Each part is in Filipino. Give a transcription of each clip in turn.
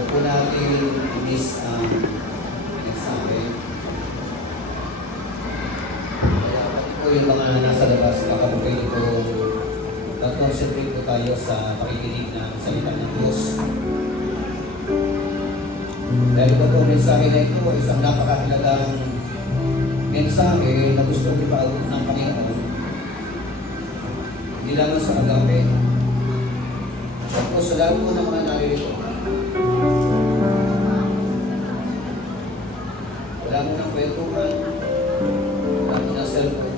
Huwag po natin i-miss ang mensahe. Kaya pati po yung mga nasa labas, kakabukay ito, mag-concentrate po tayo sa pakikinig ng salita ng Diyos. Dahil ito po mensahe na ito, isang napakahalagang mensahe na gusto ipaabot ng Panginoon. Hindi lamang sa agape, at po sa lahat po ng mga naririto. Wala mo ng kwentuhan, wala mo ng cellphone.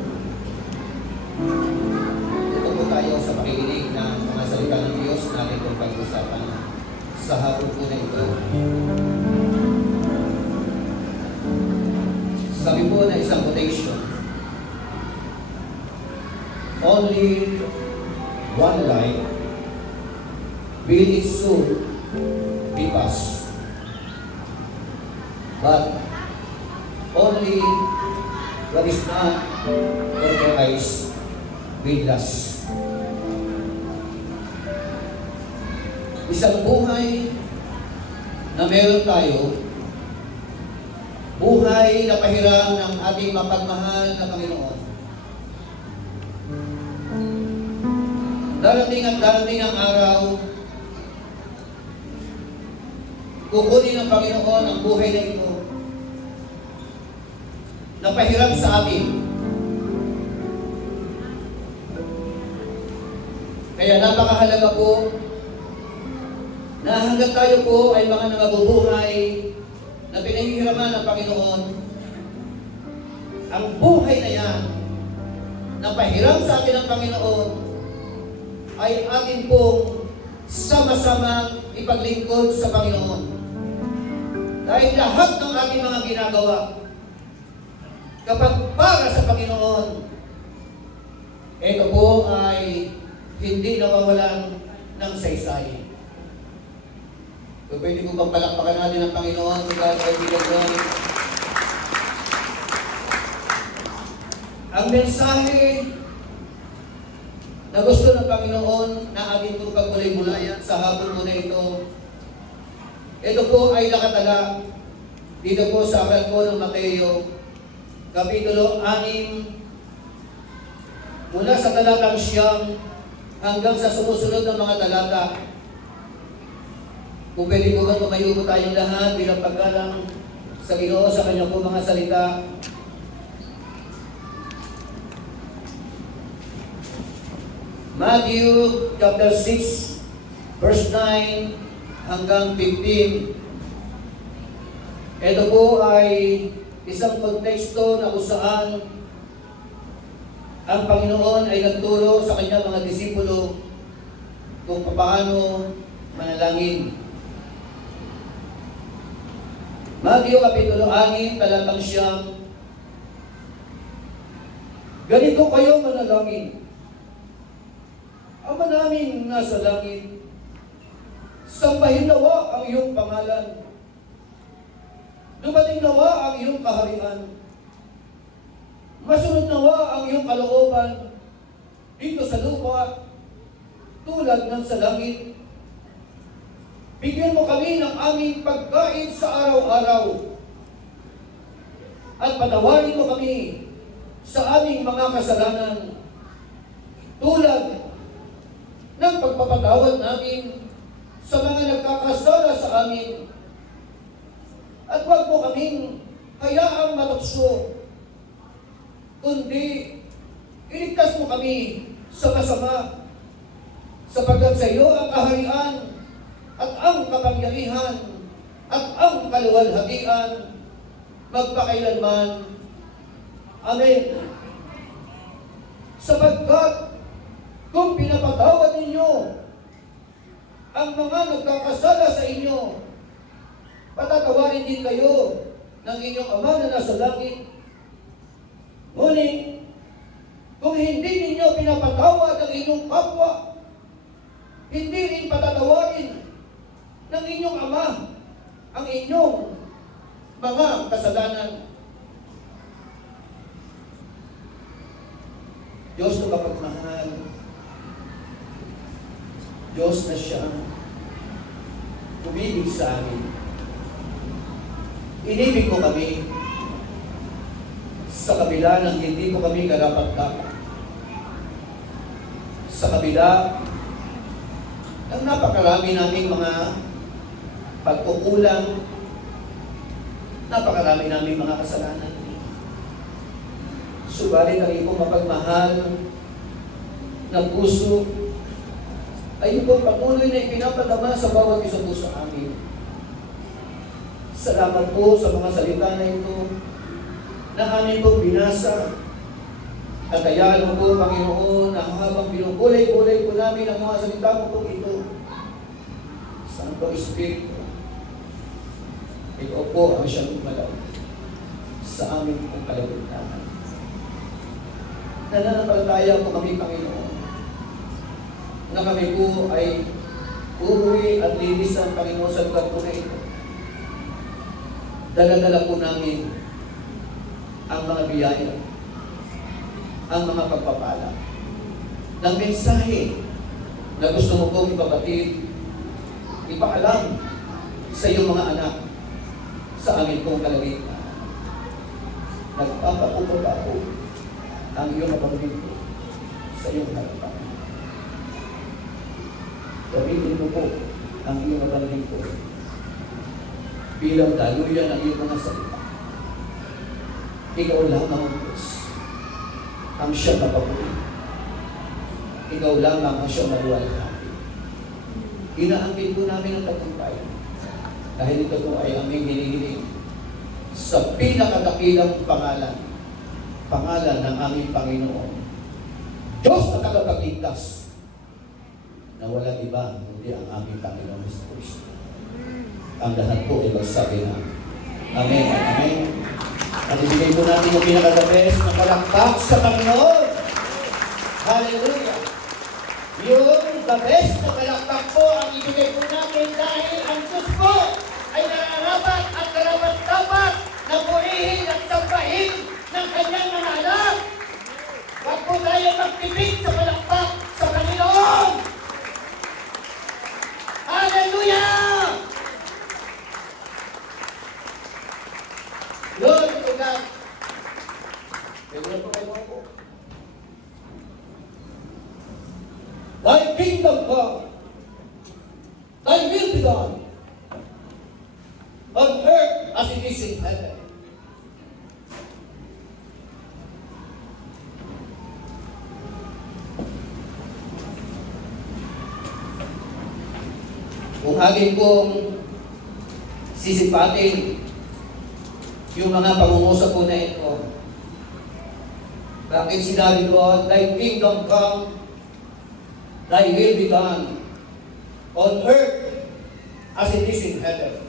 Ito po tayo sa pakikinig ng mga salita ng Diyos natin itong pag-usapan sa hapon po na ito. Sabi po na isang quotation, only one life will its soul be passed, but only what is not organized will last. Isang buhay na meron tayo, buhay na pahiram ng ating mapagmahal na Panginoon. Darating at darating ang araw, kukunin ng Panginoon ang buhay na ito na pahiram sa atin. Kaya napakahalaga po na hanggang tayo po ay mga nangabubuhay na pinahihiraman ng Panginoon, ang buhay na yan na pahiram sa atin ng Panginoon ay atin pong sama-sama ipaglingkod sa Panginoon. Dahil lahat ng ating mga ginagawa, kapag para sa Panginoon, ito po ay hindi nawawalan ng saysay. So, pwede kong palakpakan natin ang Panginoon, God, kaibigan ko. Ang mensahe na gusto ng Panginoon na ating itong pagmulay-mulayan sa hapon mo na ito po ay nakatala dito po sa akal po ng Mateo, Kapitulo 6, mula sa talatang 9 hanggang sa sumusunod ng mga talata. Kung pwede po ba tumayo po tayong lahat bilang paggalang sa Ginoo sa kanya po mga salita. Matthew chapter 6, verse 9 hanggang 15. Ito po ay isang konteksto na kung saan ang Panginoon ay nagturo sa kanyang mga disipulo kung paano manalangin. Matthew Kapitulo 6, talatang 9. Ganito kayo manalangin. Ama namin nasa langit, sambahin nawa ang iyong pangalan. Dumating nawa ang iyong kaharian. Masunod nawa ang iyong kalooban dito sa lupa, tulad ng sa langit. Bigyan mo kami ng aming pagkain sa araw-araw. At patawarin mo kami sa aming mga kasalanan, tulad ng pagpapatawad namin sa mga nagkakasala sa amin. At huwag mo kaming hayaang matukso, kundi iligtas mo kami sa masama, sapagkat sa iyo ang kaharian at ang kapangyarihan at ang kaluwalhatian magpakailanman. Amen. Sapagkat kung pinapatawad ninyo ang mga nagkakasala sa inyo, patatawarin din kayo ng inyong Ama na nasa langit. Ngunit, kung hindi ninyo pinapatawad ang inyong kapwa, hindi rin patatawarin ng inyong Ama ang inyong mga kasalanan. Diyos na kapagmahal, Diyos na siya umibig sa amin. Inibig mo kami sa kabila ng hindi mo kami karapat-dapat. Sa kabila ng napakarami naming mga pagkukulang, napakarami naming mga kasalanan. Subalit ang iyong mapagmahal na puso ay iyong patuloy na ipinapadama sa bawat isang puso amin. Salamat po sa mga salita na ito na amin pong binasa. At hayaan mo po, Panginoon, na habang binubulay-bulay po namin ang mga salita mo po ito, Santo Espiritu, ikaw po ang siyang umalaw sa aming pong kalagitnaan. Nananampalataya po kami, Panginoon, na kami po ay uuwi at lilisan, Panginoon, sa lugar po na ito. Dala-dala po namin ang mga biyaya, ang mga pagpapala ng mensahe na gusto mo pong ipabatid, ipaalam sa iyong mga anak sa amin pong kalagitnaan. Nagpapakupo po ang iyong mapagpapit sa iyong harapan. Gamitin mo po ang iyong mapagpapit po bilang daluyan ng iyong mga salita. Ikaw lamang ang Diyos ang siyang mapapuli. Ikaw lamang ang siyang maluwalhati. Inaangkin po namin ang tagumpay dahil ito po ay aming hinihiling sa pinakadakilang pangalan, pangalan ng aming Panginoon, Diyos na tagapagligtas, na walang iba kundi ang aming Panginoon Kristo. Ang lahat po ay magsabi na Amen. Amen. At ibigay po natin yung pinaka-the best na palakpak sa Panginoon. Hallelujah. Yung the best na palakpak po ang ibigay po natin dahil ang Diyos po ay nararapat at karapat-dapat na purihin at sambahin ng kanyang mga anak. Huwag po tayo magtipid sa palakpak sa Panginoon. Hallelujah! Lord, ito God. Pwede po kayo po. Thy kingdom come. Thy will be done. On earth as it is in heaven. Kung ating pong sisipatin yung mga pangungusap po na ito, bakit sinabi ko, Thy kingdom come, Thy will be done on earth as it is in heaven.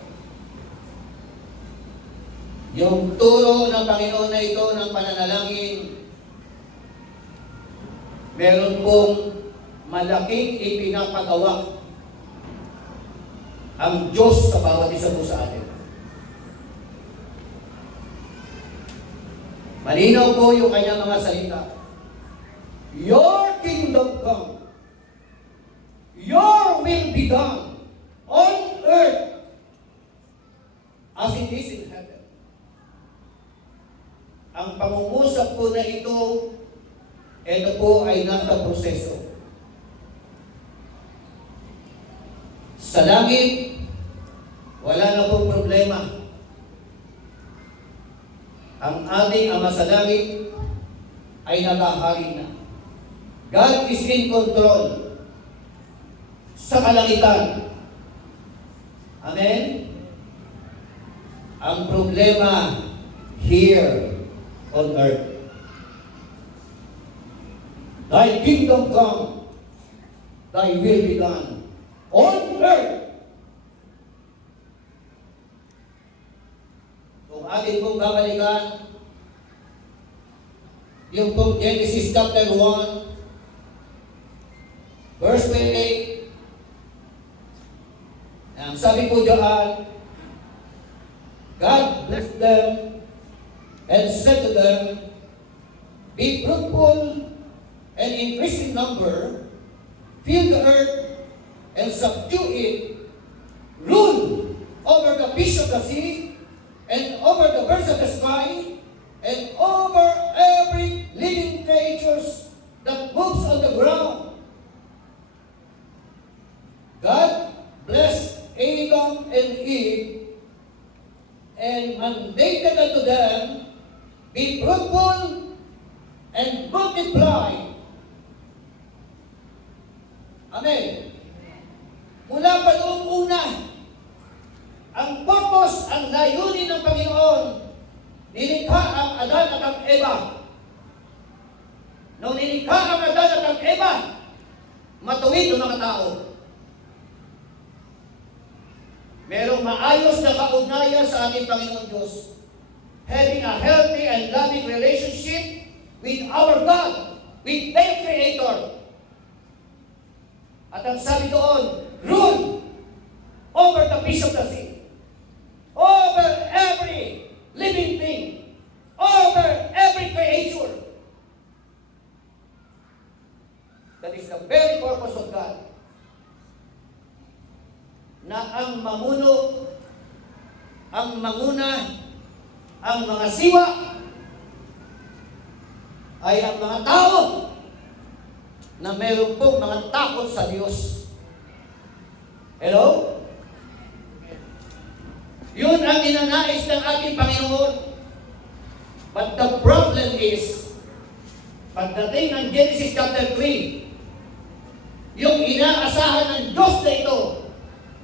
Yung turo ng Panginoon na ito ng pananalangin, meron pong malaking ipinapagawa ang Diyos sa bawat isa po sa atin. Malinaw po yung kanyang mga salita. Your kingdom come. Your will be done on earth as it is in heaven. Ang pangungusap po na ito po ay nasa proseso. Sa langit, wala na pong problema. Ang ating Ama sa langit ay nakahari na. God is in control sa kalangitan. Amen? Ang problema here on earth. Thy kingdom come, Thy will be done on earth. Kung atin pong babalikan yung pong Genesis chapter 1 verse 28, ang sabi po diyan, God blessed them and said to them, be fruitful and increase in number, fill the earth and subdue it, rule the fish of the sea, and over the birds of the sky, and over every living creatures that moves on the ground. God blessed Adam and Eve and mandated unto them, be fruitful and multiply. Amen. Mula pa noong una, ang purpose, ang layunin ng Panginoon, nilikha ang Adan at ang Eva. Nung nilikha ang Adan at ang Eva, matuwid ang mga tao. Merong maayos na kaugnayan sa ating Panginoon Diyos. Having a healthy and loving relationship with our God, with their Creator. At ang sabi doon, rule over the fish of the sea, over every living thing, over every creature. That is the very purpose of God. Na ang mamuno, ang manguna, ang mga siwa, ay ang mga tao na meron pong mga takot sa Diyos. Hello? Yun ang ninanais ng ating Panginoon. But the problem is, pagdating ng Genesis chapter 3, yung inaasahan ng Diyos na ito,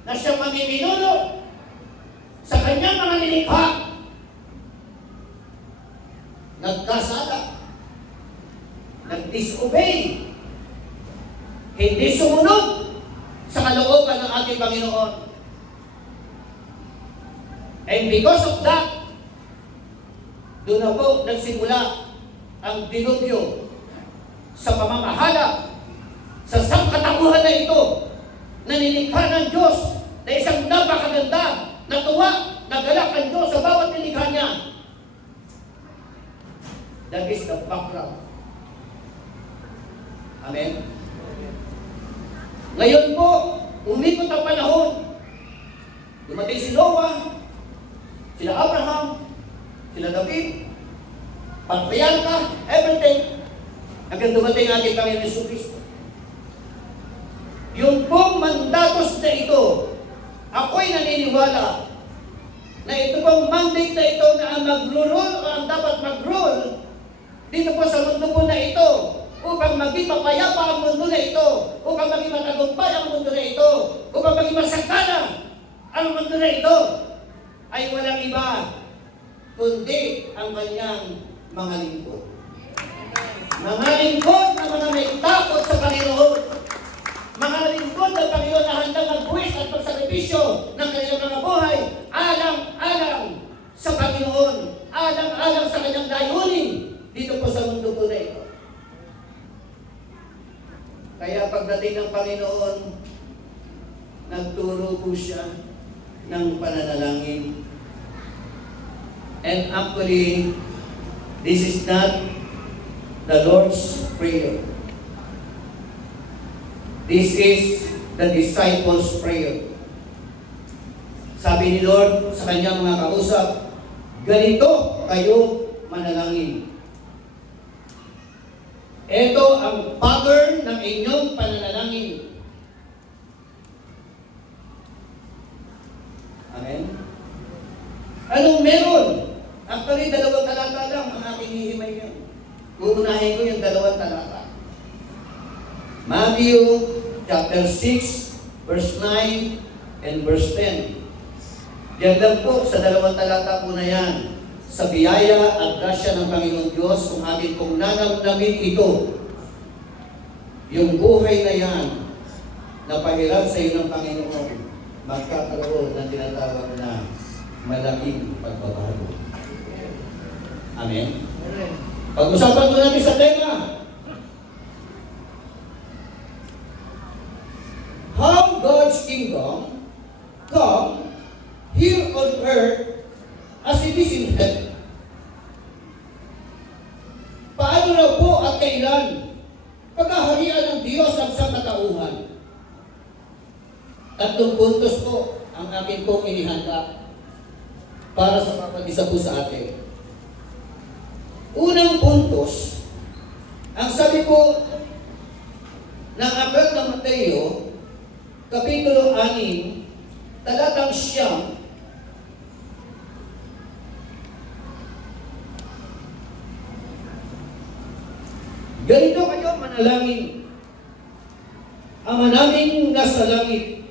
na siya mamiminuno sa kanyang mga nilikha, nagkasala, nag-disobey, hindi sumunod sa kalooban ng ating Panginoon. And because of that, doon na po nagsimula ang dilubyo sa pamamahala sa sangkatauhan na ito na nilikha ng Diyos na isang napakaganda, natuwa, nagalak ang Diyos sa bawat nilikha niya. That is the background. Amen? Ngayon po, umikot ang panahon. Dumating si Noah, sila Abraham, sila David, patriarka, everything, hanggang dumating ating Panginoon Hesus Kristo. Yung pong mandatos na ito, ako'y naniniwala na ito pong mandate na ito na ang mag-rule o ang dapat mag-rule dito po sa mundo po na ito upang maging mapayapa ang mundo na ito, upang maging matagumpay ang mundo na ito, upang maging masagana ang mundo na ito, ay walang iba kundi ang kanyang mga lingkod. Mga lingkod na mga may takot sa Panginoon. Mga lingkod ng Panginoon na handang magbuwis at magsakripisyo ng kanilang mga buhay, alang-alang sa Panginoon, alang-alang sa kanyang layunin dito po sa mundo po na ito. Kaya pagdating ng Panginoon, nagturo po siya ng pananalangin. And actually, this is not the Lord's Prayer. This is the disciples' prayer. Sabi ni Lord sa kanyang mga kausap, ganito kayo manalangin. Ito ang pattern ng inyong pananalangin. Amen? Anong meron? Actually, 2 talata lang ang aking hihimay niyo. Uunahin ko yung 2 talata. Matthew chapter 6, verse 9 and verse 10. Diyan lang po sa 2 talata po na yan. Sa biyaya at grasya ng Panginoon Diyos, kung atin pong nanamnamin ito, yung buhay na yan, na pahiram sa iyo ng Panginoon, magkakaroon ng tinatawag na malaking pagbabago. Amen? Pag-usapan po natin sa tema, how God's kingdom come here on earth as it is in heaven. Paano na po at kailan pagkaharian ng Diyos ang sangkatauhan? 3 puntos po ang akin pong inihanda. para sa bawat isa po sa atin. Unang puntos, ang sabi po ng aklat ng Mateo, Kapitulo 6, talatang 9, ganito kayo manalangin. Ama naming nasa langit,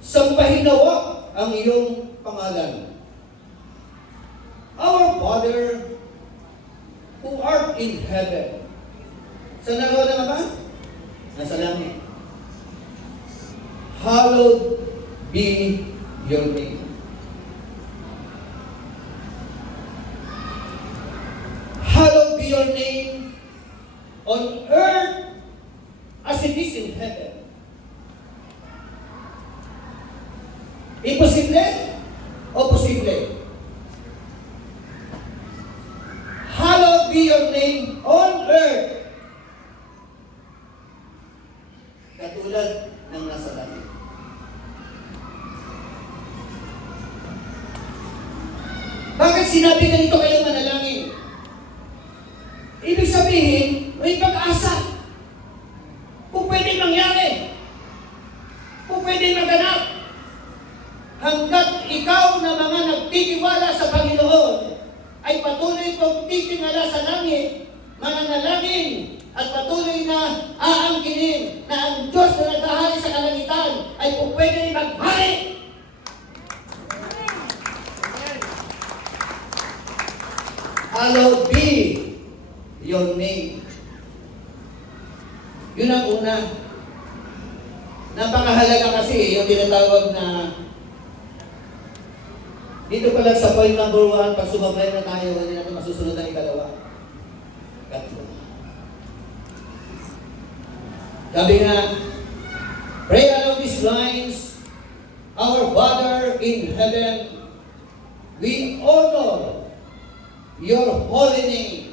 sambahin nawa ang iyong pangalan. Our Father, who art in heaven. Saan naroon ang Ama? Nasa langit. Hallowed be your name. Hallowed be your name on earth as it is in heaven. Imposible o posible? Hallowed be your name on earth. Katulad ng nasa langit. Bakit sinabi ganito kayo manalangin? Ibig sabihin, may pag-asa. Kung pwede mangyari. Kung pwede maganap. Hanggat ikaw na mga nagtitiwala sa Panginoon ay patuloy kong titingala sa langit, mananalangin, at patuloy na aangkinin na ang Diyos na naghahari sa kalangitan ay kung pwede maghari. Hallowed be your name. Yun ang una. Napakahalaga kasi yung tinatawag na dito pa lang sa point number 1, pag sumabay na tayo, hindi natin masusunod ang ikalawa. Katlo. Sabi nga, pray along these lines, our Father in heaven, we honor your holy name.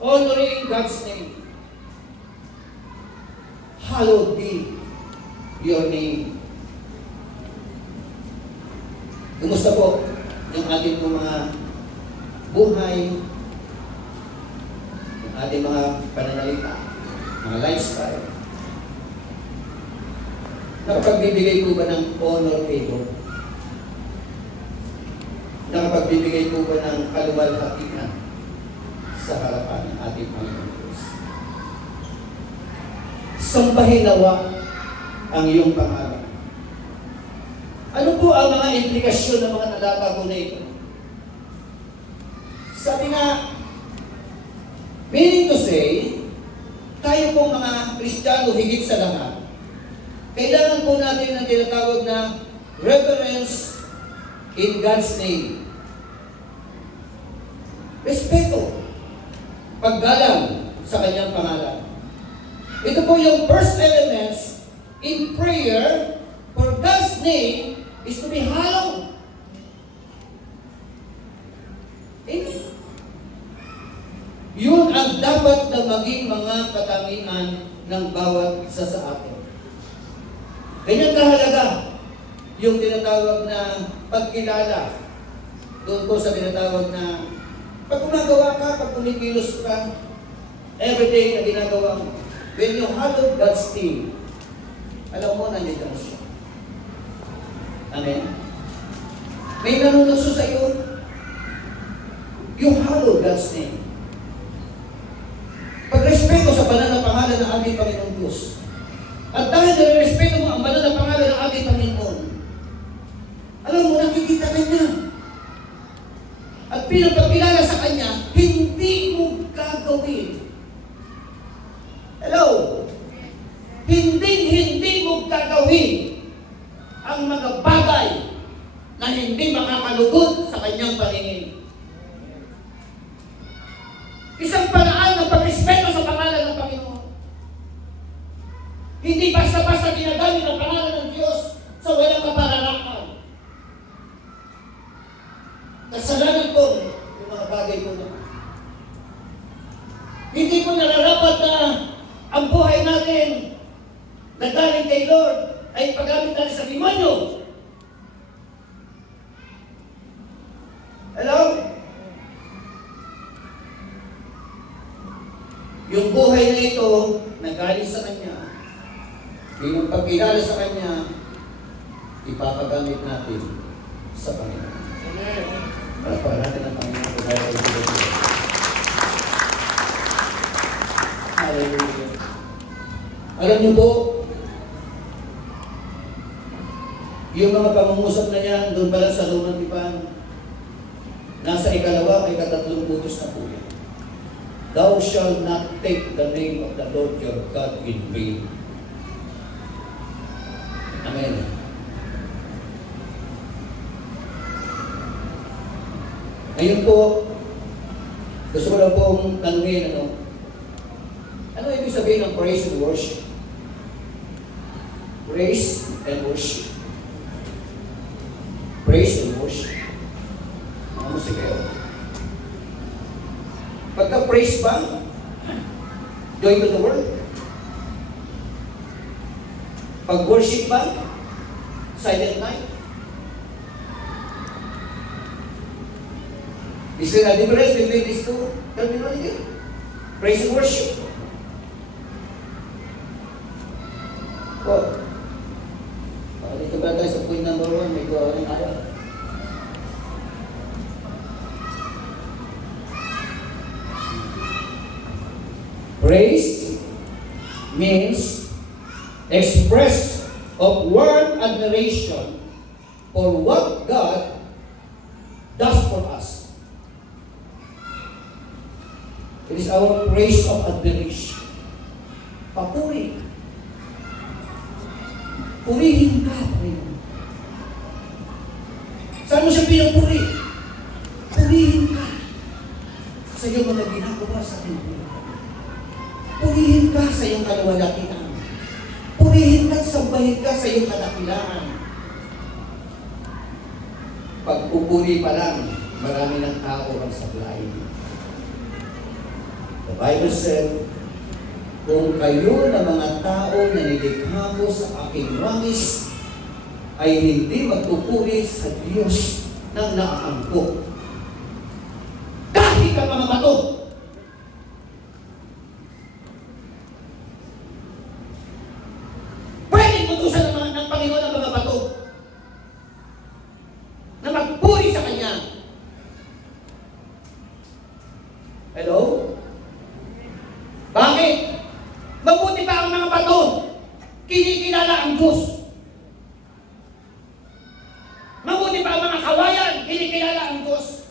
Honoring God's name. Hallowed be your name. Kumusta po yung ating mga buhay, yung ating mga pananalita, mga lifestyle? Nakapagbibigay po ba ng honor kay God? Nakapagbibigay po ba ng kaluwalhatian sa harapan ng ating Panginoon Diyos? Sambahin nawa ang iyong pangalan. Ano po ang mga implikasyon ng mga talata po na ito? Sabi nga, meaning to say, tayo pong mga Kristiyano higit sa lahat, kailangan po natin ng tinatawag na reverence in God's name. Respeto, paggalang sa kanyang pangalan. Ito po yung first elements in prayer for God's name is to be hallowed. Amen. Yun ang dapat na maging mga katangian ng bawat isa sa atin. Ganyan kahalaga yung tinatawag na pagkilala. Doon po sa tinatawag na pag gumagawa ka, pag kumikilos ka, everyday na ginagawa mo. When you hallow God's name, alam mo, nandiyan siya. Amen? May nanunokso sa iyo. You hallow God's name. Pagrespeto sa banal na pangalan ng ating Panginoon Diyos. At dahil nire-respeto mo ang banal na pangalan ng ating Panginoon, alam mo, nakikita ka niya. At bilang pagkilala sa Kanya, hindi mo gagawin. Hello? Hindi mo gagawin ang mga bagay na hindi makakalugod sa Kanyang paningin. Isang paraan ng pagrespeto sa pangalan ng Panginoon. Hindi basta-basta ginagamit ang pangalan ng Diyos sa walang kapararakan. Kasalanan po yung mga bagay po na. Hindi po nararapat na ang buhay natin na galing kay Lord ay paggamit natin sa demonyo. yung buhay na ito, nagaling sa Kanya, bilang pagkilala sa Kanya, ipapagamit natin sa Panginoon. Amen. Palapakan natin ang Panginoon. Hallelujah. Alam niyo po, yung mga pangungusap na yan, doon pala sa lumang tipan, nasa ikalawa ay katatlong utos na po yan. Thou shalt not take the name of the Lord your God in vain. Amen. Ngayon po, gusto ko lang pong tanungin, ano ibig sabihin ng praise and worship? Praise and worship. Praise and worship. Mga musika yun. Pagka-praise ba, joy to the world. Pag-worship ba, silent night. Is there a difference between these two terminology? Praise and worship. Oh. Dito ba tayo sa point number 1, may gawa rin ako. Praise means express of warm admiration for what God does for us. It is our praise of admiration. Papuri. Purihin ka, Panginoon. Saan mo siya pinupuri? Purihin ka sa iyong mga ginagawa sa ating buhay. Purihin ka sa iyong kaluwalhatian. Purihin ka at sambahin ka sa iyong kadakilaan. Pagpupuri pa lang, marami ng tao ang sablay. The Bible said, kung kayo na mga tao na nilikha ko sa aking wangis, ay hindi magpupuri sa Diyos ng naaangkop. Kahit ang mga bato. Pwede utusan ng Panginoon ang mga bato na magpuri sa Kanya. Hello? Bakit? Mabuti pa ang mga bato. Kinikilala ang Diyos. Mabuti pa ang mga kawayan. Kinikilala ang Diyos.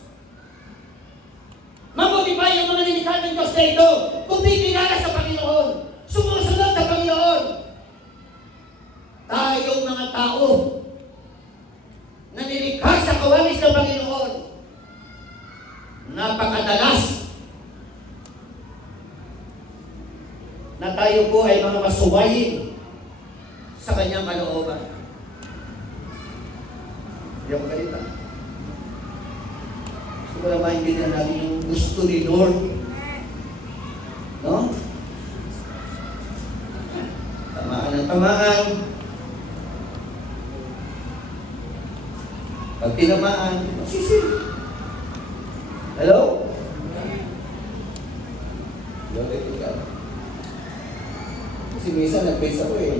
Mabuti pa yung mga nilikha ng Diyos na ito. Kumikilala sa Panginoon. Sumusunod sa Panginoon. Tayong mga tao na nilikha sa kawanis ng Panginoon. Napakadalas na tayo po ay mga masuwayin sa Kanyang kalooban. Hindi ako kalita. Gusto ko lang maintindihan natin yung gusto ni Lord. No? Tamaan ng tamaan. Pag tinamaan, magsisil. Hello? Kasi minsan nag-praise ako eh.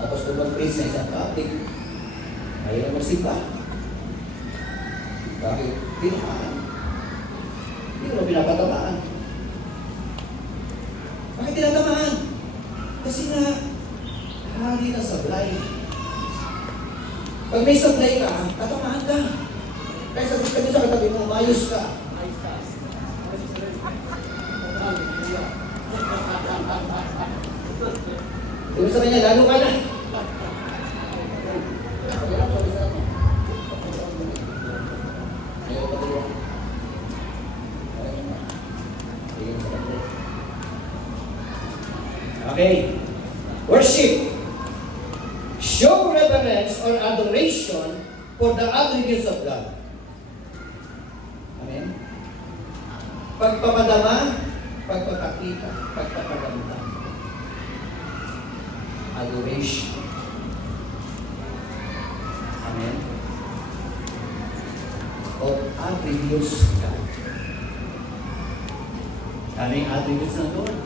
Tapos kung mag-praise na isang topic, ayaw na magsimba. Bakit? Tinamaan. Hindi ko na pinapatamaan. Bakit tinatamaan? Kasi nga, hari na sablay. Pag may sablay ka, tatamaan ka. Kaya sabi ka sa katabi mo, mayos ka. Sabi sa kanya, lalo ka na. Okay. Worship. Show reverence or adoration for the attributes of God. Amen. Pagpapadama, pagpapakita, pagpapaganda. Adoration. Amen. Of attributes of God. Ano yung attributes ng Lord?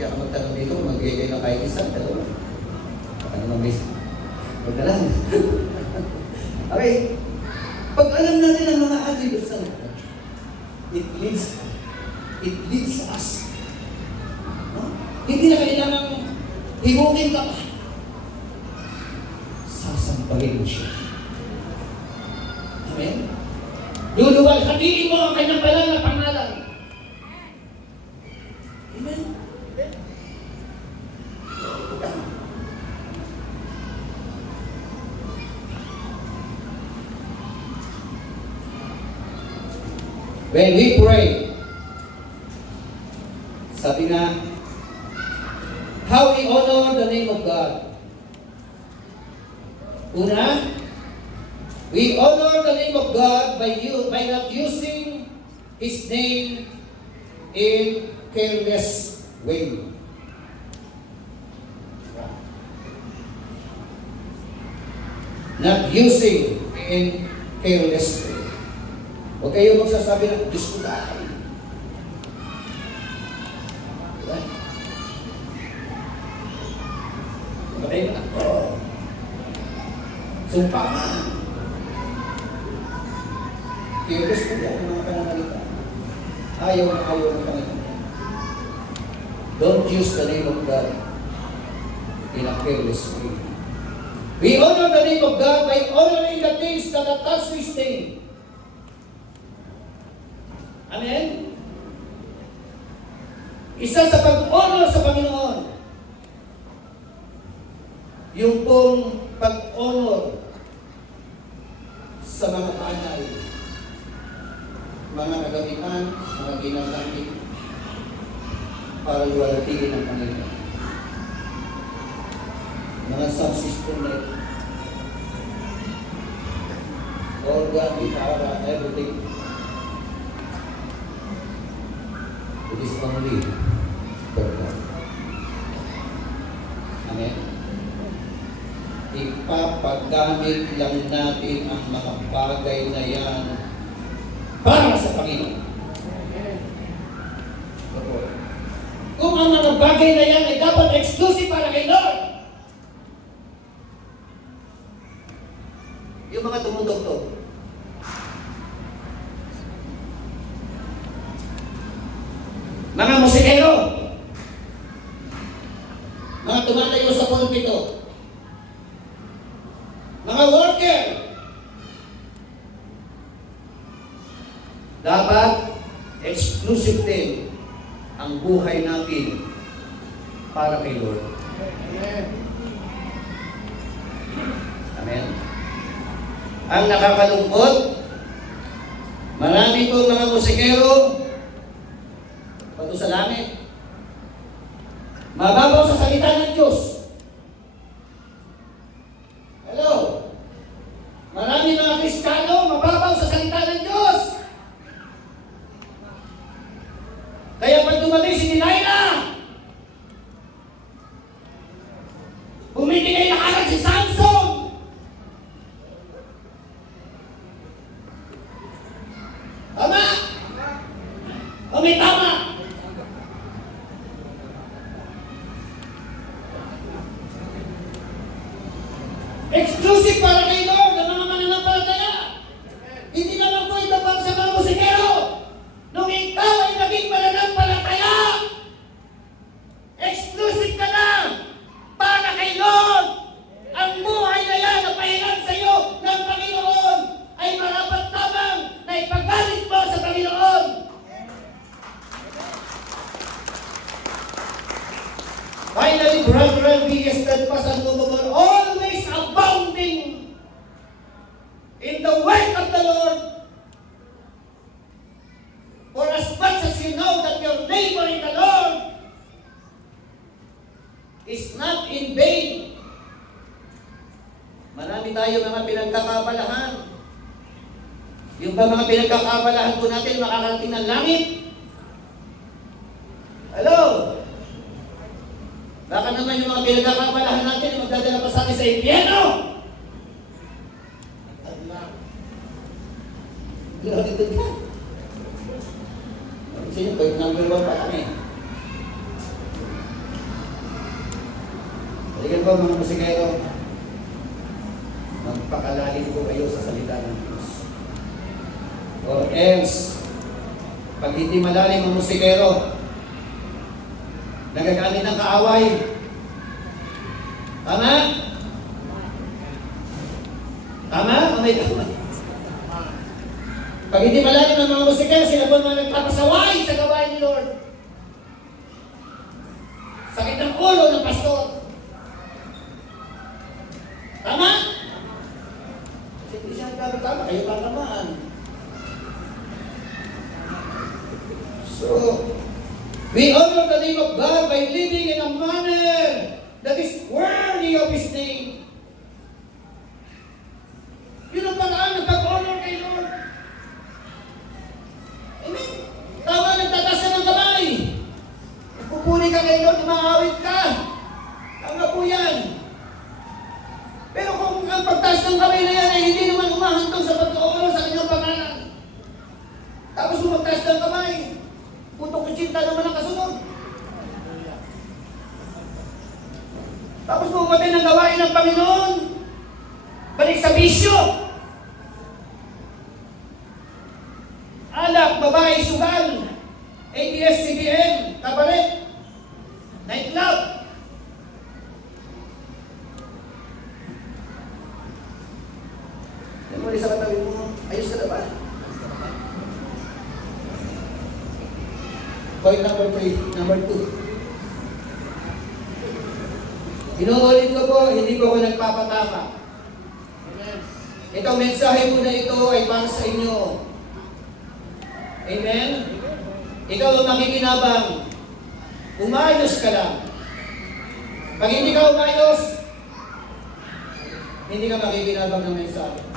kaya ka magtanong dito, mag-gay na kahit isa, dalawa. Baka naman miss. Huwag na lang. Okay. Pag alam natin ang mga attributes ng God, it leads us. No? Hindi na kailangan himukin ka pa. Sasampahin mo siya. Amen? Luluwal, hatiin mo ang kanyang banal na pangalan. Amen? When we pray, sabi nga, how we honor the name of God. Una, we honor the name of God by not using His name in careless way. Not using in careless way. Huwag kayo magsasabi ng Diyos ko dahil. Diba? Matay na ako. Sumpa ka. Careless ko yan ang mga panangalita. Ayaw ng Panginoon. Don't use the name of God in a careless way. We honor the name of God by honoring the things that attach to His name. Amen? Isa sa pag-honor sa Panginoon, yung pong pag-honor sa mga banal, mga kagamitan, mga ginagamit para luwalhatian ng Panginoon. Mga sound system like organ, gitara, everything. It is only for God. Amen? Ipapagamit lang natin ang mga bagay na yan para sa Panginoon. Kung ang mga bagay na yan ay dapat exclusive para kay Lord, yung mga tumutugtog, mga musikero, mga tumatayo sa pulpito, mga worker, dapat exclusive din ang buhay natin para kay Lord. Amen? Ang nakakalungkot, marami po mga musikero pato sa langit, mababaw sa salita ng Diyos. Hello? Marami mga Kristiyano mababaw sa salita ng Diyos. Kaya pag dumating si Delilah, bumitigay na agad si Samson. Tama? O may tama? Exclusive para kay Lord ang mga mananampalataya. Hindi naman po ito para sa mga musikero. Nung ikaw ay naging mananampalataya, exclusive ka na para kay Lord. Ang buhay na yan na pahiram sa iyo ng Panginoon ay marapat-tabang na ipagalit mo sa Panginoon. Finally, brethren, be steadfast and unmovable, always abounding in the work of the Lord. For as much as you know that your labor in the Lord is not in vain. Marami tayo mga pinagkakabalahan. Yung ba mga pinagkakabalahan po natin makakarating ng langit? Hello? Baka naman yung mga pinagkakabalahan natin magdadala pa sa atin sa impyerno. Glory to God. Kasi yung number 1 pa kami. Ayan po mga musikero, magpakalalim po kayo sa salita ng Diyos. Or else, pag hindi malalim ang musikero, nagagamit ng kaaway. Tama? Tama? O may tama? Pag hindi malalim ang mga musikero, sila po mga nagpapasaway sa gawain ni Lord. Sakit ng ulo ng pastor. Tama? Hindi siya tama, kayo tatamaan. So, we honor the name of God by living in a manner that is worthy of His name. Yun ang paraan ng pag-honor kay Lord. Amen? Tama, nagtatas ka ng kamay. Pupuli ka kay Lord, umaawit ka. Tama po yan. Pero kung ang pagtaas ng kamay na yan ay hindi naman umahantong sa pag-honor sa kanyang pangalan, tapos kung magtaas ng kamay, putok kutsinta naman ang kasunod. Tapos pumatay ng gawain ng Panginoon, balik sa bisyo. Alak, babae, sugal, ABS-CBN, kabaret, nightclub. Yan mo rin sa katabi mo, ayos ka na ba? Point number 3, number 2. Inuulit ko po, hindi ko nagpapatama. Itong mensahe po na ito ay para sa inyo. Amen? Ikaw ang makikinabang. Umayos ka lang. Pag hindi ka umayos, hindi ka makikinabang ng mensahe.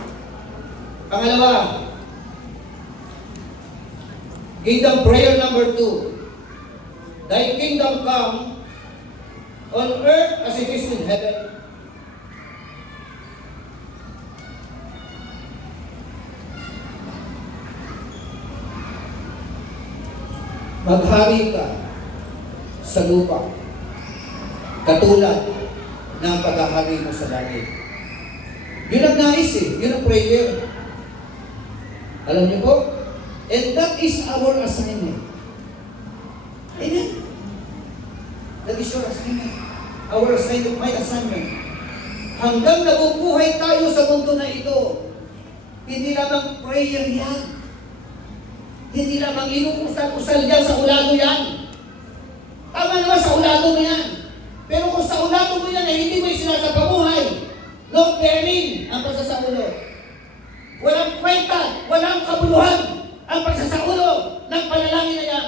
Pangalawa, kingdom prayer number 2. Thy kingdom come on earth as it is in heaven. Maghari ka sa lupa, katulad ng paghahari mo sa langit. Yun ang nais eh, yun ang prayer. Alam niyo po? And that is our assignment. Amen? That is your assignment. Our assignment, my assignment. Hanggang nabubuhay tayo sa mundo na ito, hindi lamang prayer yan. Hindi lamang inuusal-usal yan sa ulado yan. Tama naman sa ulado mo yan. Pero kung sa ulado mo yan ay hindi mo isinasapabuhay, long bearing ang pagsasaulo. Walang kwenta, walang kabuluhan ang pagsasaulo ng panalangin na yan.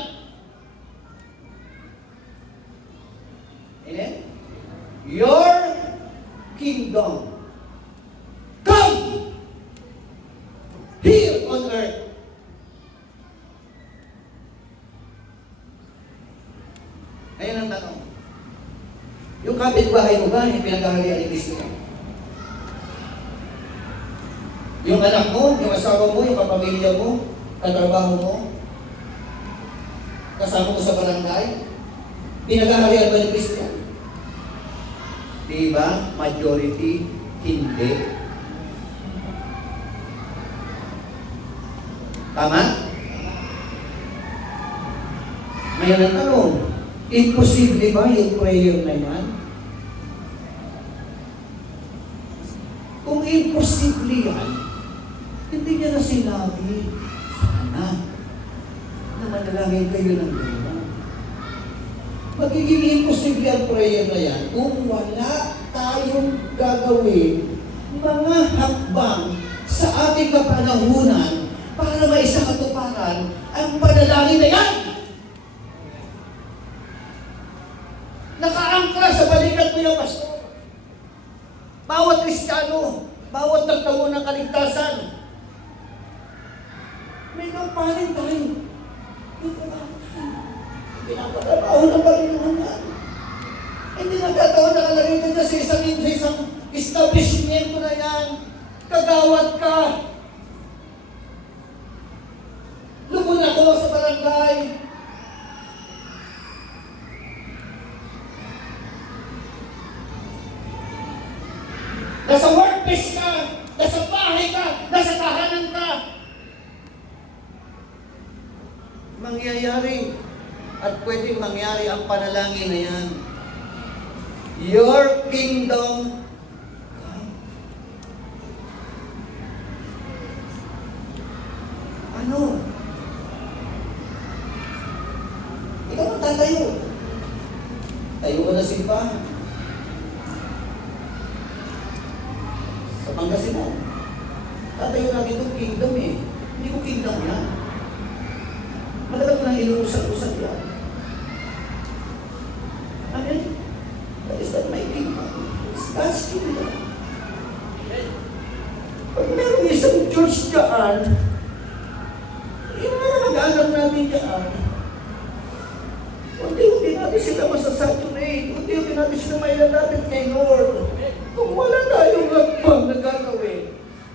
Amen? Your kingdom come here on earth. Ayan ang tanong. Yung kapitbahay mo ba, pinag-ahalian ni Kristo? Yung anak mo, yung asawa mo, yung kapamilya mo, katrabaho mo, kasama mo sa barangay, pinag-ahalian ba ni Kristo? Diba? Majority, hindi. Tama? Ngayon ang tanong, imposible ba yung prayer na yan? Kung imposible yan, hindi niya na sinabi, sana, na manalangin kayo ng ganyan. Magiging imposible ang prayer na yan kung wala tayong gagawin mga hakbang sa ating kapanahunan para maisakatuparan ang panalangin na yan. Nakaangkla sa balikat mo yung pastor. Bawat Kristiyano, bawat nagtamo ng kaligtasan, may kampanin tayo. Pinapatrabaho ng Panginoon yan. Hindi nagkataon nakalagay ka na sa isang establishment na yan. Kagawad ka. Lubon ako sa barangay. nasa workplace ka, nasa bahay ka, nasa tahanan ka, mangyayari at pwedeng mangyari ang panalangin na yan. Your kingdom come. Ano? Ikaw ang tatayo. Tayo ka na simbahan. Sa Pangasinan. Tatayo natin itong kingdom eh. Hindi ko kingdom yan. Madalag ko na ilurusan-usan yan. Amen? That is not my kingdom. It's God's kingdom. Pag meron isang church dyan, yung mga mag-alam namin dyan, unti-unti natin sila masasaturate, unti-unti natin sila mailalapit kay Lord. Kung wala tayong lagbang na gagawin,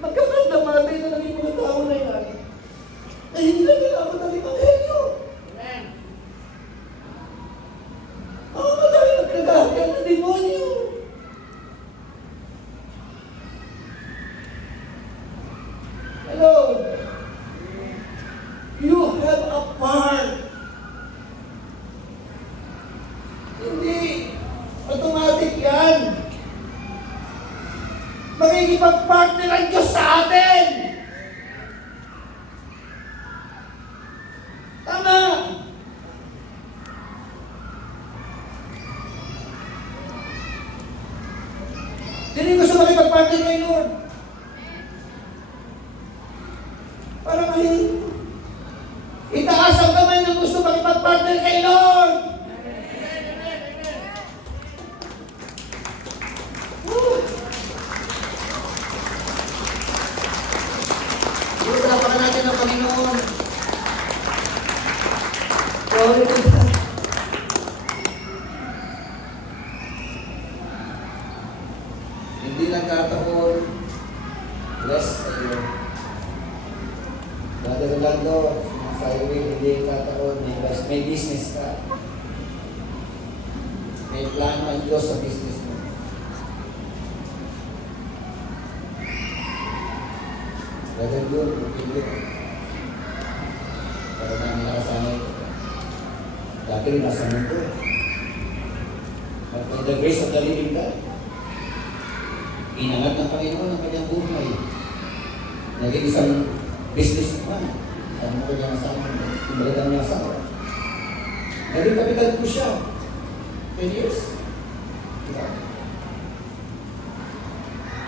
magkakandamabay na lang yung mga tao na yan, na hindi na kailangan ng Ebanghelyo. Amen. Ako ba tayo nagkagahagyan ng demonyo? Hello? You have a part. Hindi automatic yan. Makikipag-partner ang Diyos sa atin. Tama. Sino gusto makipag-partner kay Lord? Para kayo itaas ang kamay ng gusto makipag-partner kay Lord. Palapakan natin ang Panginoon. Glory to God. Hindi nagkataon. Bless kayo. Brother Rolando, sa iyo hindi nagkataon. May business ka. May plano ang Diyos sa business mo. Brother Lord, hindi. Para namin nakasama ito. Dati rin nasa mundo. But by the grace of the living God, inangat ng Panginoon ang kanyang buhay. Naging isang businessman. Sabi mo kanyang asawa, yung magandang niyang asawa. Naging kapital po siya. 10 years. Diba?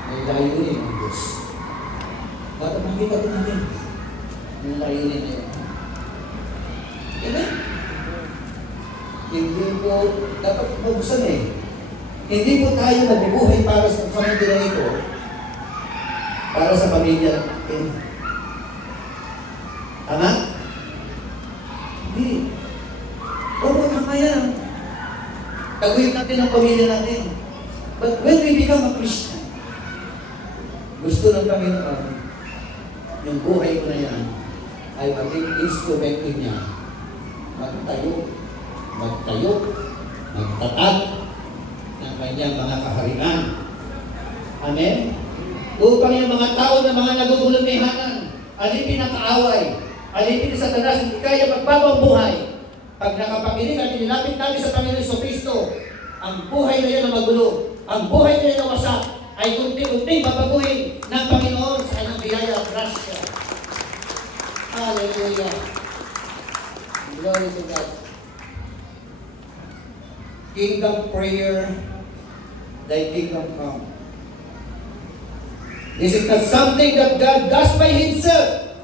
May layunin ang Diyos. Bakit makita ko natin yung layunin na yun? Amen? Hindi po, dapat mabusan eh. Hindi po tayo mabubuhay para sa pamilya na ito, para sa pamilya natin. Tama? Hindi. Oo, tama yan. Taguhin natin ang pamilya natin. But when we become a Christian, gusto ng Panginoon, yung buhay ko na yan, ay maging instrumento niya. Magtayo, magtatag ng kanyang mga kaharian. Amen? Upang yung mga tao na mga nagugulong may hanan, alipin ang kaaway, alipin ni Satanas, hindi kaya magbabang buhay. Pag nakapakinig at nilapit natin sa Panginoon Jesucristo, ang buhay na yan na magulo, ang buhay na yan na wasak, ay unti-unting babaguhin ng Panginoon sa kanyang biyaya at grasya. Hallelujah. Glory to God. Kingdom prayer, thy kingdom come. This is not something that God does by Himself.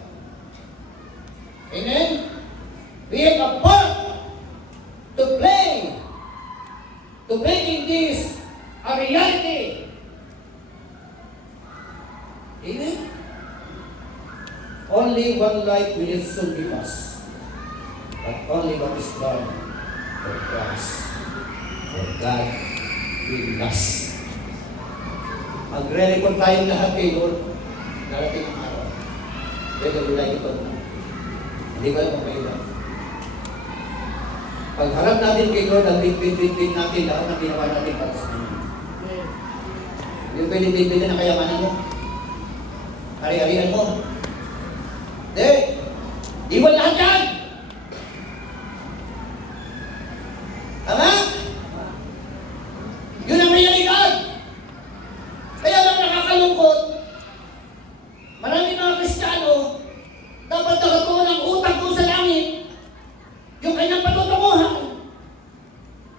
Amen? We have a part to play to making this a reality. Amen? Only one life will soon be lost, but only what is done for Christ, for God will last. Magre-record tayong lahat kay Lord. Darating ang araw. Whether we like it or not. Hindi ko alam kung kayo lang. Pagharap natin kay Lord, ang bit natin lahat ng ginawa natin para sa Kanya. We Yung pwede bibili ng kayamanan mo. Ari-arian mo. Hindi. Iwan lahat yan! Tama? Yun ang realidad. Kaya lang nakakalungkot, maraming mga Kristiyano, dapat nakatuon ang utak ko sa langit, yung kanyang patutunguhan,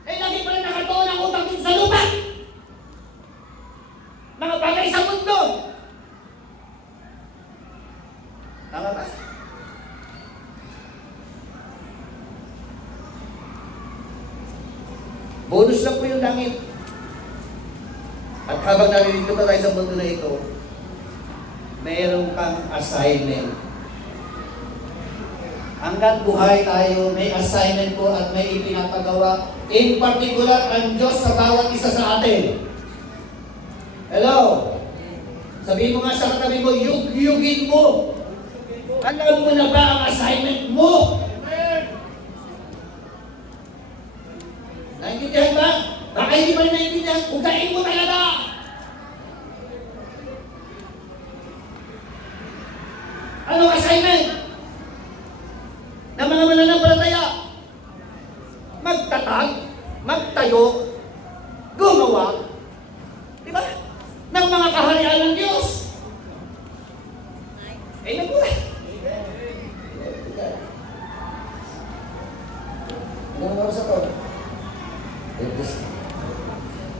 ay lagi pa rin nakatuon ang utak ko sa lupa. Mga bagay sa mundo. Tama ba? Bonus lang po yung langit. At habang naririto pa tayo sa mundo na ito, mayroon kang assignment. Hanggang buhay tayo, may assignment po at may ipinapagawa. In particular, ang Diyos sa bawat isa sa atin. Hello? Sabihin mo nga sa katabi mo, yug-yugin mo. Alam mo na ba ang assignment mo? Naintindihan ba? Baka hindi pa rin naintindihan, ugain mo talaga! Ano assignment? Na mga mananampalataya? Magtatag, magtayo, gumawa, di ba? Ng mga kaharian ng Diyos. Eh, nagbuhay. Ano ang oras ako?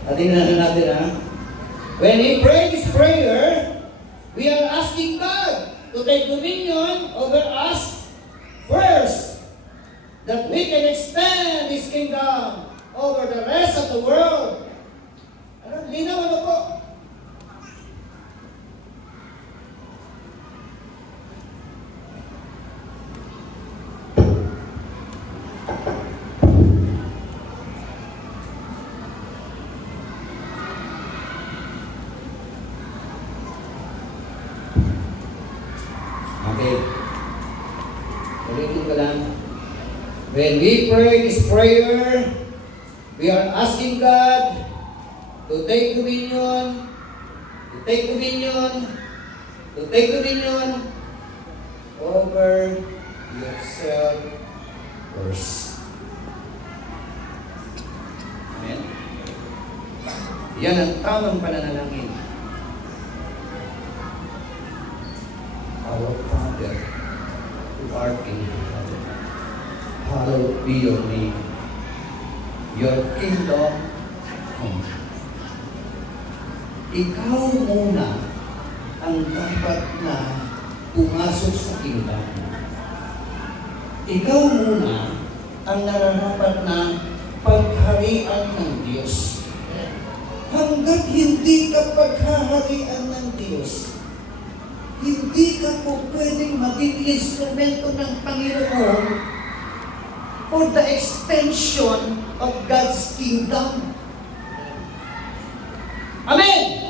Atin na natin, ha? When we pray this prayer, we are asking God to take dominion over us first, that we can extend His kingdom over the rest of the world. Ano? Linaw ano po? Okay. Ulitin ko lang. When we pray this prayer, we are asking God to take dominion, to take dominion, to take dominion over yourself first. Amen? Yan ang tamang pananalangin. Our Father, who art in heaven, hallowed be your name. Your kingdom come. Ikaw muna ang dapat na pumasok sa kingdom. Ikaw muna ang nararapat na pagharian ng Diyos. Hanggat hindi ka paghaharian ng Diyos, hindi ka po pwedeng maging instrumento ng Panginoon for the extension of God's kingdom. Amen!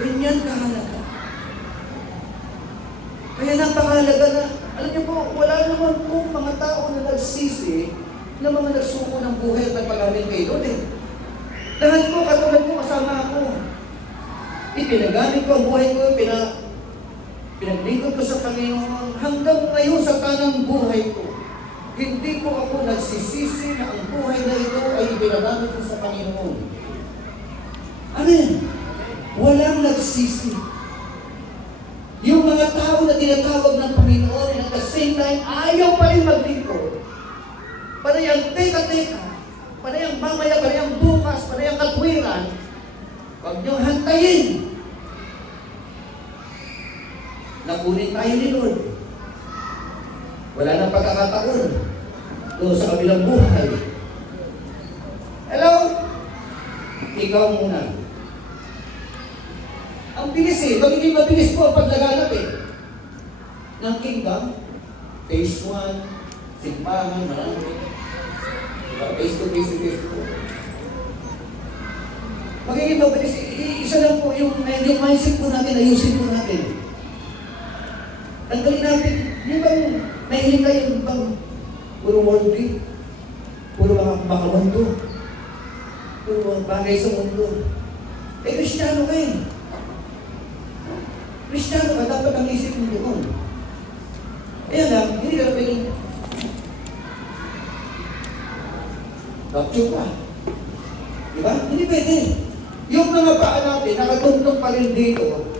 Ganyan kahalaga. Kaya napakahalaga na, alam niyo po, wala naman po mga tao na nagsisi na mga nagsuko ng buhay at nagpagamit kay Lord eh. Dahil po, katulad po, kasama ako. Ipinagamit ko ang buhay ko, pinaglingkod ko sa Panginoon hanggang ngayon sa kanang buhay ko. Hindi po ako nagsisisi na ang buhay na ito ay ipinagamit ko sa Panginoon. Amen. Walang nagsisi. Yung mga tao na tinatawag ng Panginoon at the same time, ayaw pa rin maglingkod. Parang teka, parang mamaya, parang bukas, parang katwiran, huwag niyong hantayin. Nakunin tayo ni Lord. Wala nang pagkakataon doon sa kabilang buhay. Hello? Ikaw muna. Ang bilis eh. Magiging mabilis po ang paglaganap eh. Ng kingdom, phase 1, simbahan, marami. Face to face po. Magiging mabilis. Isa lang po yung mindset po natin, ayusin po natin. Tanggalin natin, yung bang nahiling tayo, yung bang puro worldly, puro mga makamundo. Puro bagay sa mundo. Eh, Kristiyano ka eh. Kristiyano ka, dapat ang isip mo doon. Ayan lang, hindi ka pwedeng rapture pa. Diba? Hindi pwede. Yung mga paa natin, nakatuntong pa rin dito,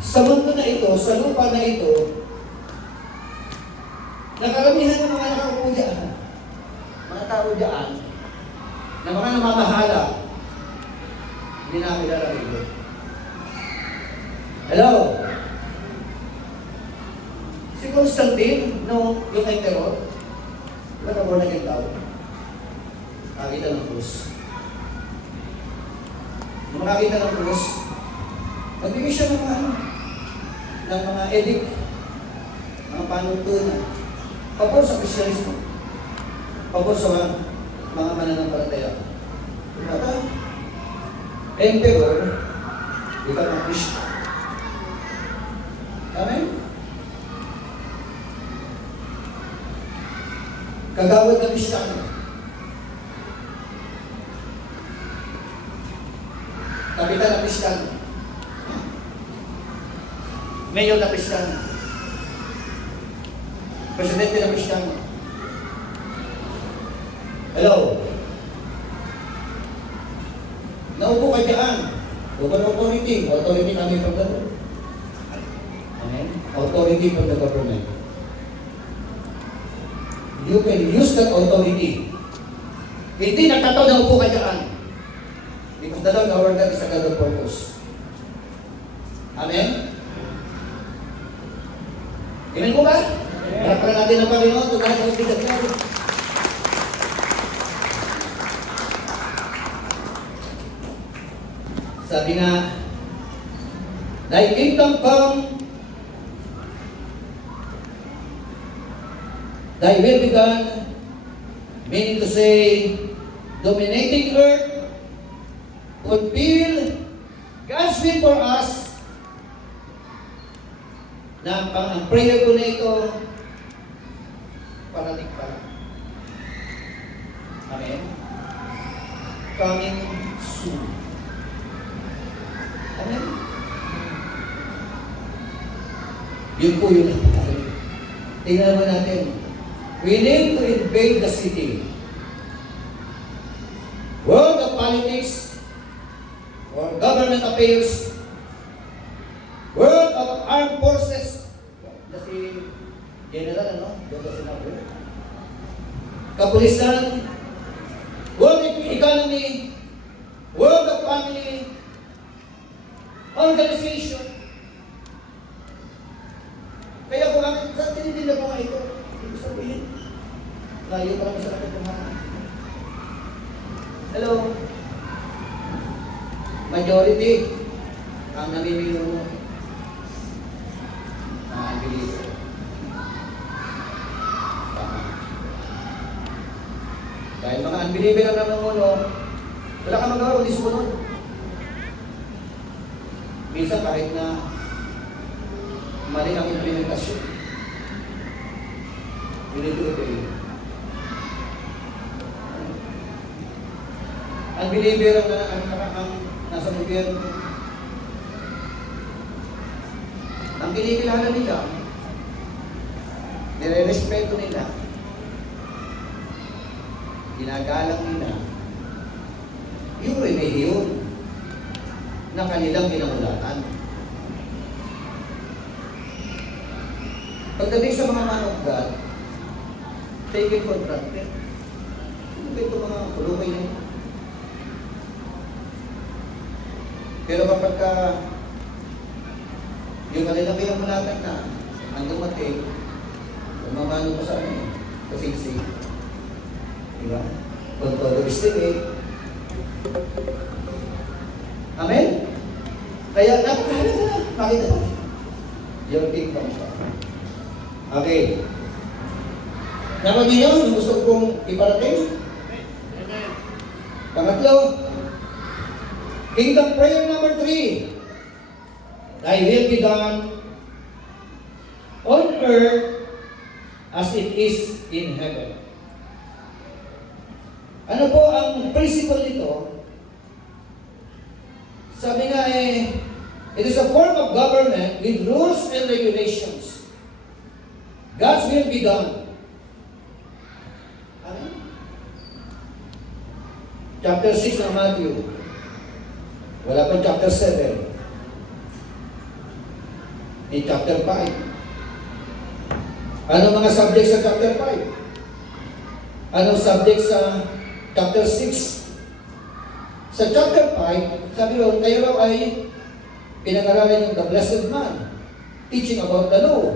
sa mundo na ito, sa lupa na ito, nakaramihan ng mga nakaupo dyan, mga tao dyan, na mga namamahala, hindi namin lalarin. Hello? Si Constantine, no, yung emperor, diba na born again tao? Nakakita ng krus. Nung makakita ng krus, nagbigay siya ng mga edict, mga panuntunan, pabor sa Kristyanismo, pabor sa mga mananampalataya. At emperor, ikaw ng Kristyan. Amen? Kagawad ng Kristiyano. Kapitan ng Kristiyano. Mayor ng Kristiyano. Presidente ng Kristiyano. Hello? Naupo ka dyan. Open authority. Authority kami from the Lord. Amen? Authority from the government. You can use that authority. Hindi nagkataon na upo ka dyan. Because the Lord our God is a God of purpose. Amen? Amen po ba? Para natin ang Panginoon, tugahan ang bigat natin. Sabi nga, Thy kingdom come, Thy will be done, meaning to say, dominating earth, fulfill God's will for us, na ang prayer ko na ito, parating pa. Amen? Coming soon. Amen? Yun po yung napakali. Tingnan naman natin. We need to invade the city. World of politics, or government affairs, world of armed forces, kasi general, ano? Dito sinabi. Kapulisan, world economy, world of family, organization. Kaya kung kami, sa tinitinda ko nga ito, ibig sabihin, layo pa kami sa katotohanan. Hello? Majority ang namimino na unbeliever. Dahil mga unbeliever ang namumuno, wala kang magawa kundi sumunod. Minsan kahit na mali ang implementasyon, you need to obey. Unbeliever ang nasa gobyerno. Ang kinikilala nila, nire-respeto nila, ginagalang nila, yung relihiyon na kanilang pinamulatan. Pagdating sa mga man of God, take it for granted. Sino ba ito mga kulumay na ito? Pero kapag yung kanilang pinamulatan na, ang dumating, umamano pa sa ano, kasing-sing. Diba? Kung todo estimate. Amen? Kaya napakahalaga na. Makita mo. Yung kingdom siya. Okay. Napag niyo yung gusto kong iparating? Amen. Pangatlo, kingdom prayer number 3. Thy will be done on earth as it is in heaven. Ano po ang principle nito? Sabi nga it is a form of government with rules and regulations. God's will be done. Amen? Chapter 6 ng Matthew. Wala pang chapter 7. Ni chapter 5. Ano mga subject sa chapter 5? Anong subject sa chapter 6? Sa chapter 5, sabi ron, kayo raw ay pinag-aralan yung the blessed man, teaching about the law,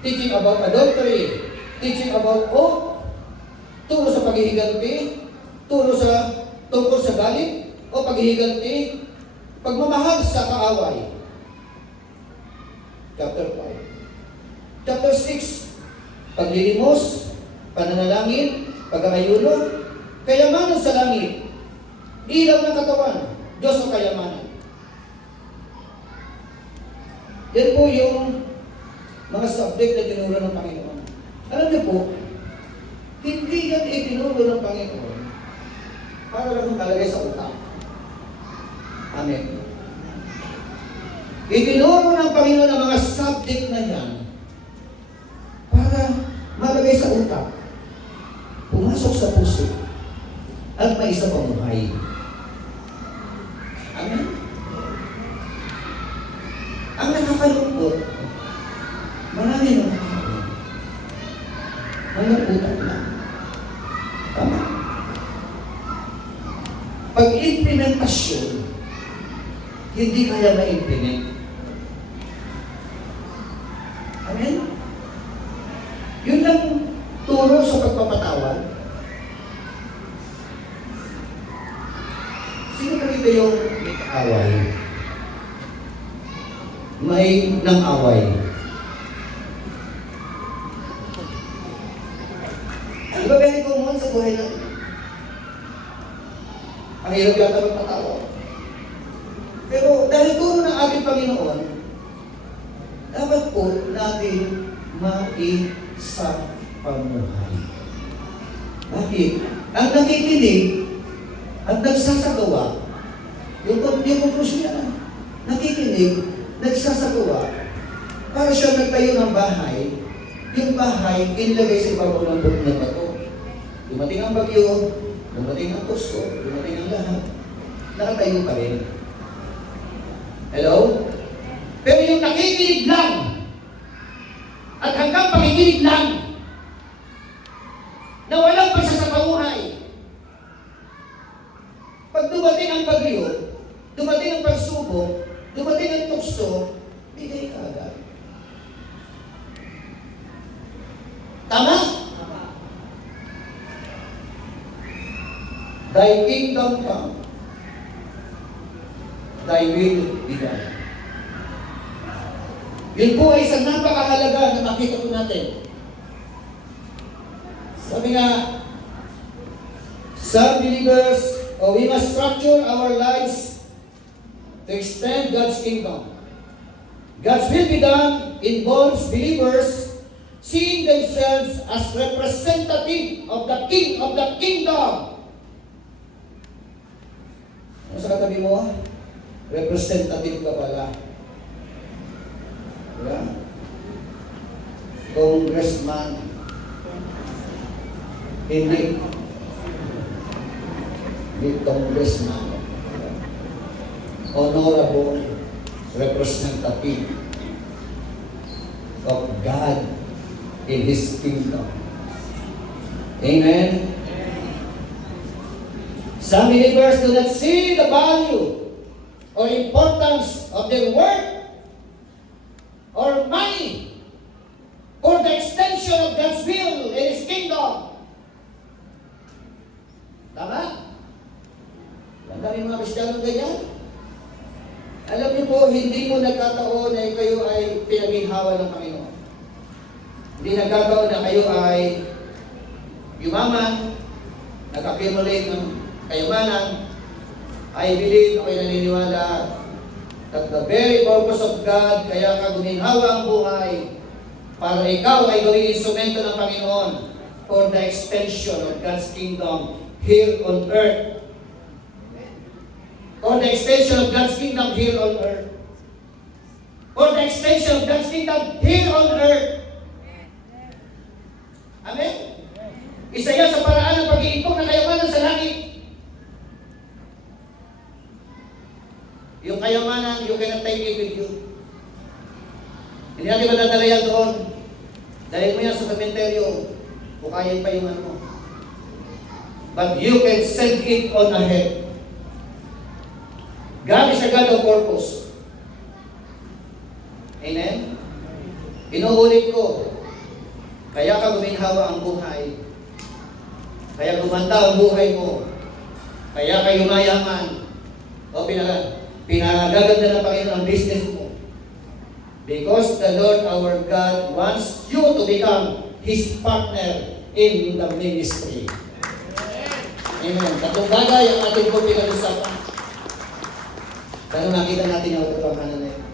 teaching about adultery, teaching about oath, turo sa paghihiganti, tungkol sa galit, o paghihiganti, pagmamahal sa kaaway. Chapter 5. Chapter 6, paglilimos, pananalangin, pag-aayuno, kayamanan sa langit, ilaw ng katawan, Diyos ang kayamanan. Yan po yung mga subject na tinuro ng Panginoon. Alam niyo po, hindi yan itinuro ng Panginoon para lang talagay sa utak. Amen. Itinuro ng Panginoon ang mga subject na yan para malagay sa utak, pumasok sa puso, at may isa pamuhay. Amen? Ang nakakalungkot, marami na nakakaroon. Walang utak lang. Tama? Pag-implementasyon, hindi kaya ma-implement. Amen? Yun lang turo sa pagpapatawad. Sino ba dito yung may kaaway? May nang away. Di ba very common sa buhay natin? Ang hirap yata magpatawad. Pero dahil turo ng ating Panginoon, dapat po natin maisapamuhay. Bakit? Ang nakikinig at nagsasagawa, yung konklusyon niya, nakikinig, nagsasagawa, para siya nagtayo ng bahay, yung bahay, inilagay sa ibabaw ng bukod ng bato. Dumating ang bagyo, dumating ang tuso, dumating ang lahat, nakatayo pa rin. Hello? Pero yung nakikinig lang, at hanggang pakikinig lang, na walang pagsasapamuhay, pag dumating ang bagyo, dumating ang pagsubok, dumating ang tukso, bigay ka agad. Tama? Thy kingdom come, thy will be done. Yun po ay isang napakahalaga na makita po natin. Sabi nga, some believers, we must structure our lives to extend God's kingdom. God's will be done involves believers seeing themselves as representative of the King of the kingdom. Ano sa katabi mo? Representative ka pala. Diba? Congressman. Hindi congressman. Honorable representative of God in His kingdom. Amen? Some believers do not see the value or importance of their work or money for the extension of God's will in His kingdom. Tama? Ang dami mga Kristiyano ganyan. Alam niyo po, hindi mo nagkataon na kayo ay pinaginhawa ng Panginoon. Hindi nagkataon na kayo ay yumaman, nag-accumulate ng kayamanan. I believe, ako'y naniniwala, that the very purpose of God, kaya ka guminhawa ang buhay, para ikaw ay gawing instrumento ng Panginoon for the extension of God's kingdom here on earth. Or the extension of God's kingdom here on earth. Or the extension of God's kingdom here on earth. Amen? Isa yan sa paraan ng pag-iipon ng kayamanan sa langit. Yung kayamanan, you cannot take it with you. Hindi natin madadala yan doon. Dahil mo yan sa cementerio, bukayin pa yung ano mo. But you can send it on ahead. God is a God of purpose. Amen? Inuulit ko, kaya ka guminhawa ang buhay. Kaya gumanda ang buhay mo. Kaya ka yumayaman. O pinagaganda ng Panginoon ang business mo. Because the Lord our God wants you to become His partner in the ministry. Amen. Tatlong bagay ang ating po pinag-usapan. Pero nakita natin ang katotohanan na yun.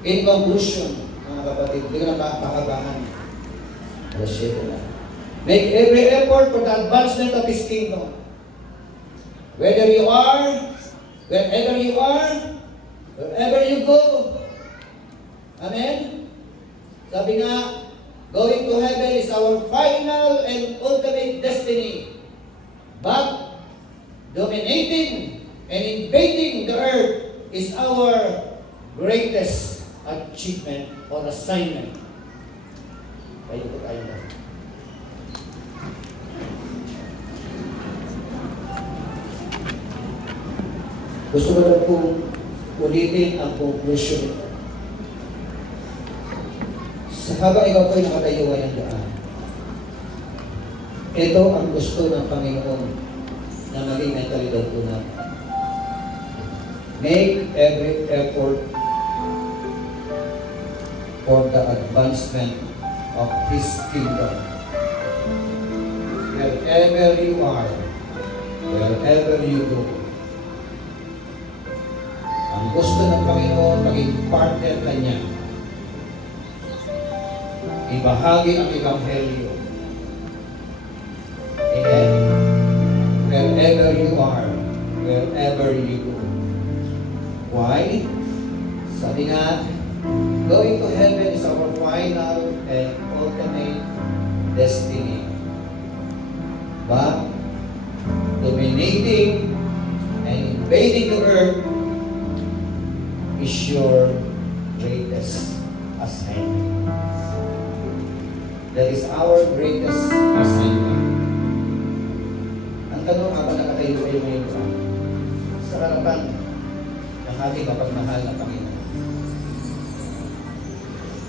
In conclusion, mga kapatid, hindi ko na pahabahan. Alas 7 na. Make every effort for the advancement of His kingdom. Whether you are, wherever you are, wherever you go. Amen? Sabi nga, going to heaven is our final and ultimate destiny. But dominating and invading the earth is our greatest achievement or assignment. Tayo po tayo na. Gusto ko lang pong ulitin ang conclusion. Sa habang ikaw po'y nakatayo ng daan, ito ang gusto ng Panginoon na maging mentalidad po natin. Make every effort for the advancement of His kingdom. Wherever you are, wherever you go, ang gusto ng Panginoon maging partner ka niya. Ibahagi ang Ebanghelyo. Amen? Wherever you are, wherever you go. Why? Sabi nga, going to heaven is our final and ultimate destiny. But dominating and invading the earth is your greatest assignment. That is our greatest assignment. Ang tanong, habang nakatayo kayo ngayon pa, sa harapan ng ating mapagmahal na Panginoon,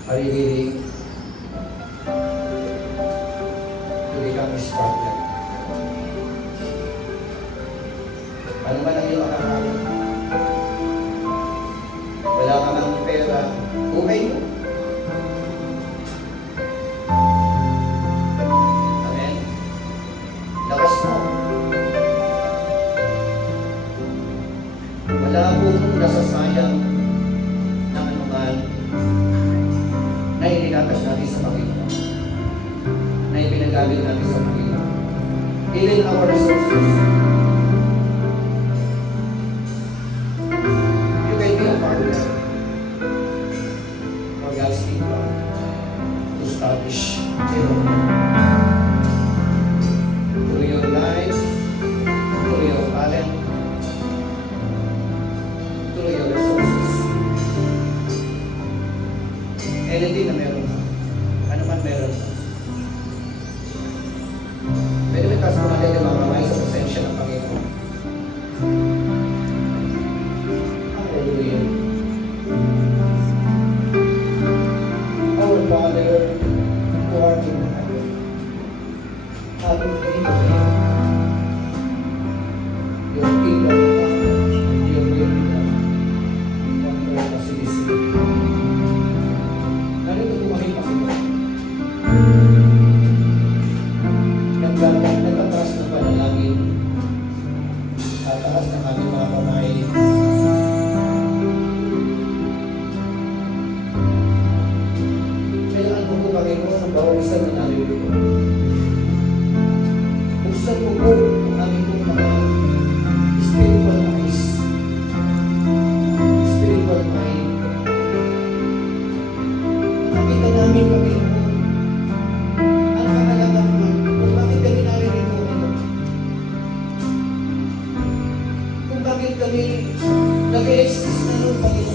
are you willing to become His partner? Ano man ang iyong akakala? Wala ka ng pera, umay mo. Amen? Lakas mo. Wala akong nasasayang ng anuman na inilatas natin sa Panginoon, na ipinagamit natin sa Panginoon. Even our resources. You can be a partner for God's kingdom to establish through your life, through your talent, through your resources. Anything na meron ka, ano man meron ka. Pwede may taas naman din mga kamay sa presensya ng Panginoon. Hallelujah. Our Father, who art in heaven, hallowed be thy name. Your kingdom come, and your will be done, on earth as it is in heaven. Narito tumahin, Panginoon. Nagtataas ng panalangin at taas ng aming mga kamay. Kailangan po po, Panginoon, ang bawang isa na narito. Buksan kami nag-exist na nun, Panginoon.